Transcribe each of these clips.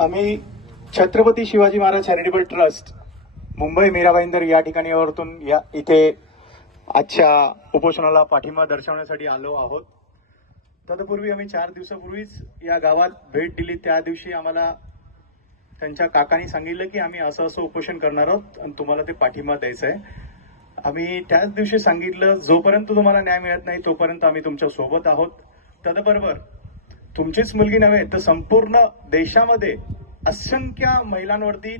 आम्ही Chhatrapati Shivaji Maharaj charitable trust Mumbai Mira Bhayandar या ठिकाणी इथे आजच्या उपोषणाला पाठिंबा दर्शवण्यासाठी आलो आहोत. तत्पूर्वी आम्ही 4 दिवसापूर्वीच या गावात भेट दिली. त्या दिवशी आम्हाला त्यांच्या काकांनी सांगितलं की आम्ही असं असं उपोषण करणार आहोत आणि तुम्हाला ते पाठिंबा द्यायचा आहे. आम्ही त्याच दिवशी सांगितलं जोपर्यंत तुम्हाला न्याय मिळत नाही तोपर्यंत आम्ही तुमच्या सोबत आहोत. त्याबरोबर तुमचीच मुलगी नव्हे तर संपूर्ण देशामध्ये असंख्य महिलांवरती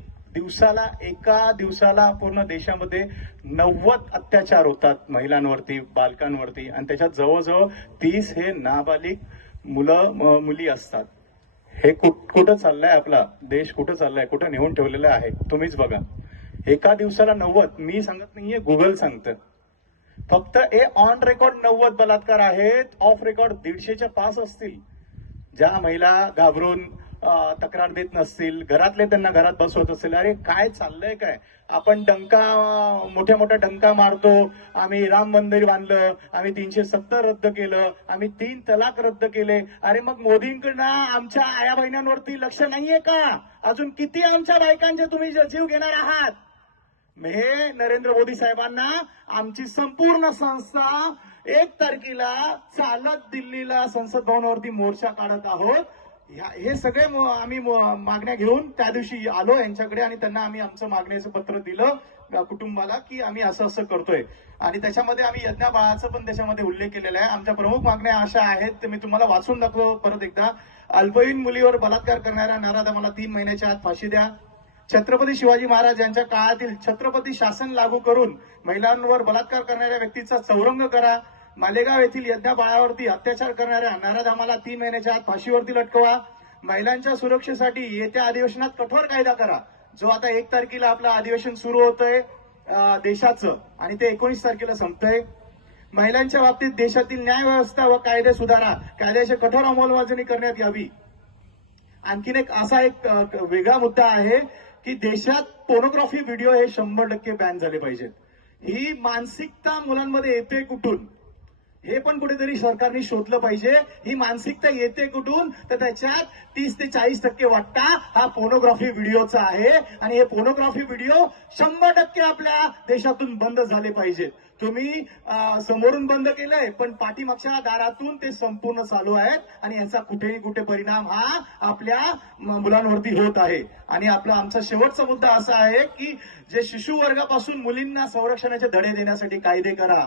एका दिवसाला पूर्ण देशामध्ये 90 अत्याचार होतात महिलांवरती, बालकांवरती, आणि त्याच्यात जवळजवळ 30 हे नाबालिग मुली असतात. हे कुठं चाललंय? आपला देश कुठं चाललाय? कुठं नेऊन ठेवलेलं आहे? तुम्हीच बघा. एका दिवसाला 90, मी सांगत नाहीये, गुगल सांगतं. फक्त ऑन रेकॉर्ड 90 बलात्कार आहेत, ऑफ रेकॉर्ड 150च्या पास असतील. ज्या महिला घाबरून तक्रार देत नसतील, घरातले त्यांना घरात बसवत असतील. अरे काय चाललंय काय? आपण मोठ्या मोठ्या डंका मारतो. आम्ही राम मंदिर बांधलं, आम्ही 370 रद्द केलं, आम्ही 3 तलाक रद्द केले. अरे मग मोदींकडनं आमच्या आया बहिणांवरती लक्ष नाहीये का? अजून किती आमच्या बायकांचे तुम्ही जीव घेणार आहात? हे नरेंद्र मोदी साहेबांना आमची संपूर्ण संस्था 1 तारखेला चालत दिल्लीला संसद भवनावरती मोर्चा काढत आहोत. हे सगळे आम्ही मागण्या घेऊन त्या दिवशी आलो यांच्याकडे आणि त्यांना आम्ही आमचं मागण्याचं पत्र दिलं कुटुंबाला की आम्ही असं असं करतोय. आणि त्याच्यामध्ये आम्ही यज्ञा बाळाचा पण त्याच्यामध्ये उल्लेख केलेला आहे. आमच्या प्रमुख मागण्या अशा आहेत, ते मी तुम्हाला वाचून दाखवतो परत एकदा. अल्पवयीन मुलीवर बलात्कार करणाऱ्या नराधमाला 3 महिन्याच्या आत फाशी द्या. छत्रपती शिवाजी महाराज यांच्या काळातील छत्रपती शासन लागू करून महिलांवर बलात्कार करणाऱ्या व्यक्तीचा चौरंग करा. मालेगाव येथील यज्ञा बाळावरती अत्याचार करणाऱ्या नराधमाला 3 महिन्याच्या आत फाशीवरती लटकवा. महिलांच्या सुरक्षेसाठी येत्या अधिवेशनात कठोर कायदा करा. जो आता 1 तारखेला आपलं अधिवेशन सुरू होतंय देशाचं आणि ते 19 तारखेला संपतंय. महिलांच्या बाबतीत देशातील न्याय व्यवस्था व कायदे सुधारा. कायद्याची कठोर अंमलबजावणी करण्यात यावी. आणखीन एक वेगळा मुद्दा आहे की देशात पोर्नोग्राफी व्हिडिओ हे 100% बॅन झाले पाहिजेत. ही मानसिकता मुलांमध्ये येते कुठून? हे पण कुठेतरी सरकारने शोधलं पाहिजे. ही मानसिकता येते कुठून? तर त्याच्यात 30 ते 40% वाटता हा पोर्नोग्राफी व्हिडिओचा आहे. आणि हे पोर्नोग्राफी व्हिडिओ 100% आपल्या देशातून बंद झाले पाहिजेत. तुम्ही समोरून बंद केलंय पण पाठीमागच्या दारातून ते संपूर्ण चालू आहेत आणि यांचा कुठे परिणाम हा आपल्या मुलांवरती होत आहे. आणि आमचा शेवटचा मुद्दा असा आहे की जे शिशु वर्गापासून मुलींना संरक्षणाचे धडे देण्यासाठी कायदे करा.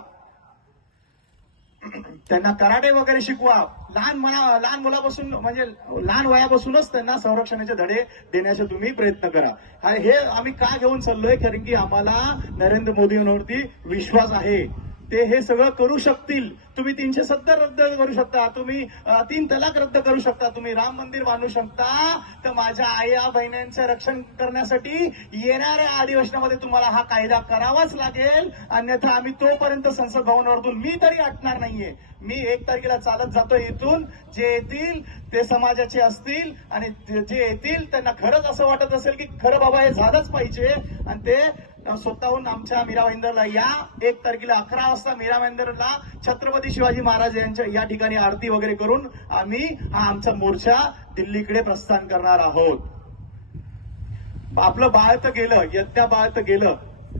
त्यांना कराटे वगैरे शिकवा. लहान मुलापासून म्हणजे लहान वयापासूनच त्यांना संरक्षणाचे धडे देण्याचे तुम्ही प्रयत्न करा. हे आम्ही का घेऊन चाललोय? कारण की आम्हाला नरेंद्र मोदींवरती विश्वास आहे. ते हे सगळं करू शकतील. तुम्ही 370 रद्द करू शकता, तुम्ही 3 तलाक रद्द करू शकता, तुम्ही राम मंदिर बांधू शकता. तर माझ्या आया बहिण्यांचं रक्षण करण्यासाठी येणाऱ्या अधिवेशनामध्ये तुम्हाला हा कायदा करावाच लागेल. अन्यथा आम्ही तोपर्यंत संसद भवनावरून मी तरी हटणार नाहीये. मी 1 तारखेला चालत जातोय इथून. जे येतील ते समाजाचे असतील आणि जे येतील त्यांना खरंच असं वाटत असेल की खरं बाबा हे झालंच पाहिजे आणि ते स्वतःहून आमच्या मीरा भाईंदरला 1 तारखेला 11 वाजता मीरा भाईंदरला छत्रपती शिवाजी महाराज यांच्या या ठिकाणी आरती वगैरे करून आम्ही हा आमचा मोर्चा दिल्लीकडे प्रस्थान करणार आहोत. आपलं बाळ तर गेलं, यज्ञा बाळ तर गेलं,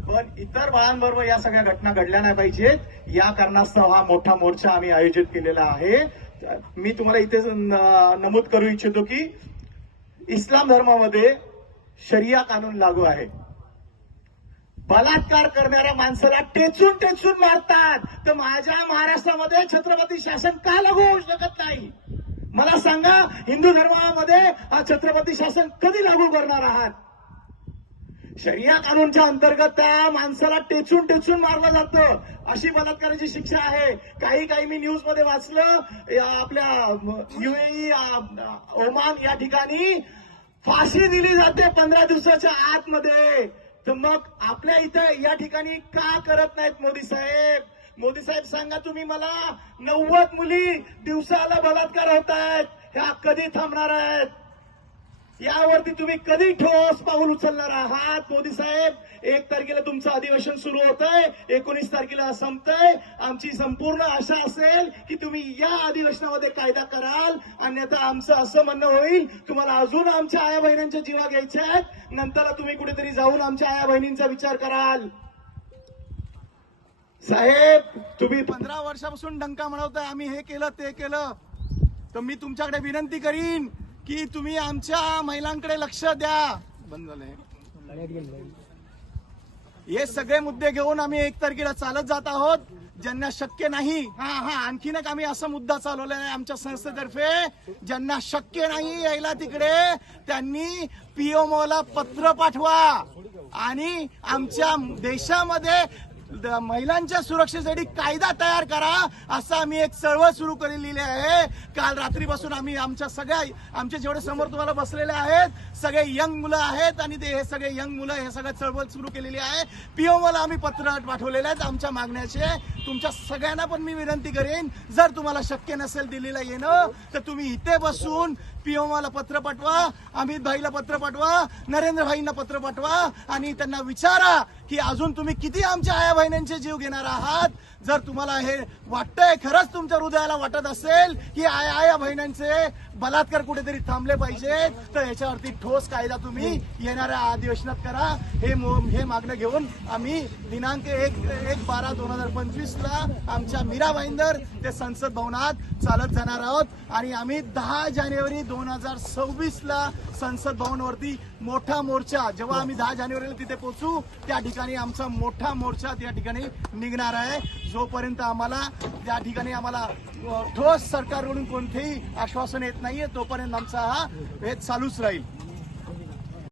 पण इतर बाळांबरोबर या सगळ्या घटना घडल्या नाही पाहिजेत. या कारणास्तव हा मोठा मोर्चा आम्ही आयोजित केलेला आहे. मी तुम्हाला इथे नमूद करू इच्छितो की इस्लाम धर्मामध्ये शरिया कानून लागू आहे. बलात्कार करणाऱ्या माणसाला टेचून मारतात. तर माझ्या महाराष्ट्रामध्ये छत्रपती शासन का लागू होऊ शकत नाही? मला सांगा, हिंदू धर्मामध्ये हा छत्रपती शासन कधी लागू करणार आहात? शरिया कानूनच्या अंतर्गत त्या माणसाला टेचून मारलं जातं. अशी बलात्काराची शिक्षा आहे. काही मी न्यूज मध्ये वाचलं, आपल्या UAE ओमान या ठिकाणी फाशी दिली जाते 15 दिवसाच्या आतमध्ये. तर मग आपल्या इथे या ठिकाणी का करत नाहीत मोदी साहेब? मोदी साहेब सांगा तुम्ही मला, 90 मुली दिवसाला बलात्कार होत आहेत, ह्या कधी थांबणार आहेत? यावरती तुम्ही कधी ठोस पाऊल उचलणार आहात? मोदी साहेब, 1 तारखेला तुमचं अधिवेशन सुरू होतंय, 19 तारखेला संपतंय. आमची संपूर्ण आशा असेल की तुम्ही या अधिवेशनामध्ये कायदा कराल, अन्यथा आमचं असं म्हणणं होईल तुम्हाला अजून आमच्या आया बहिणींच्या जीवा घ्यायच्या आहेत, नंतर तुम्ही कुठेतरी जाऊन आमच्या आया बहिणींचा विचार कराल. साहेब, तुम्ही 15 वर्षापासून डंका म्हणवताय आम्ही हे केलं ते केलं, तर मी तुमच्याकडे विनंती करीन की तुम्ही आमच्या महिलांकडे लक्ष द्या. बंद झालंय. हे सगळे मुद्दे घेऊन आम्ही 1 तारखेला चालत जात आहोत. ज्यांना शक्य नाही, आणखीन एक आम्ही असा मुद्दा चालवला आहे आमच्या संस्थेतर्फे, ज्यांना शक्य नाही यायला तिकडे, त्यांनी पीएमओला पत्र पाठवा आणि आमच्या देशामध्ये महिलांच्या सुरक्षेसाठी कायदा तयार करा, असं आम्ही एक चळवळ सुरू केलेली आहे. काल रात्रीपासून आम्ही आमचे जेवढे समोर तुम्हाला बसलेले आहेत सगळे यंग मुलं आहेत आणि हे सगळे यंग मुलं हे सगळं चळवळ सुरू केलेली आहे. पीओला आम्ही पत्र पाठवलेले आहेत आमच्या मागण्याचे. तुमच्या सगळ्यांना पण मी विनंती करेन, जर तुम्हाला शक्य नसेल दिल्लीला येणं तर तुम्ही इथे बसून पीओला पत्र पाठवा, अमित भाईला पत्र पाठवा, नरेंद्र भाईंना पत्र पाठवा आणि त्यांना विचारा की अजून तुम्ही किती आमच्या आया बहिणींचे जीव घेणार आहात. जर तुम्हाला हे वाटतंय, खरंच तुमच्या हृदयाला वाटत असेल की आया बहिणींचे बलात्कार कुठेतरी थांबले पाहिजे, तर याच्यावरती ठोस कायदा तुम्ही येणाऱ्या अधिवेशनात करा. हे मागणं घेऊन आम्ही दिनांक 1/12/2025 ला आमच्या मीरा भाईंदर ते संसद भवनात चालत जाणार आहोत आणि आम्ही 10 जानेवारी 2026 ला संसद भवनवरती मोठा मोर्चा, जेव्हा आम्ही 10 जानेवारीला तिथे पोहोचू त्या ठिकाणी आमचा मोठा मोर्चा त्या ठिकाणी निघणार आहे. जोपर्यंत आम्हाला त्या ठिकाणी ठोस सरकारकडून कोणतेही आश्वासन येत नाहीये तोपर्यंत आमचा हा हे चालूच राहील.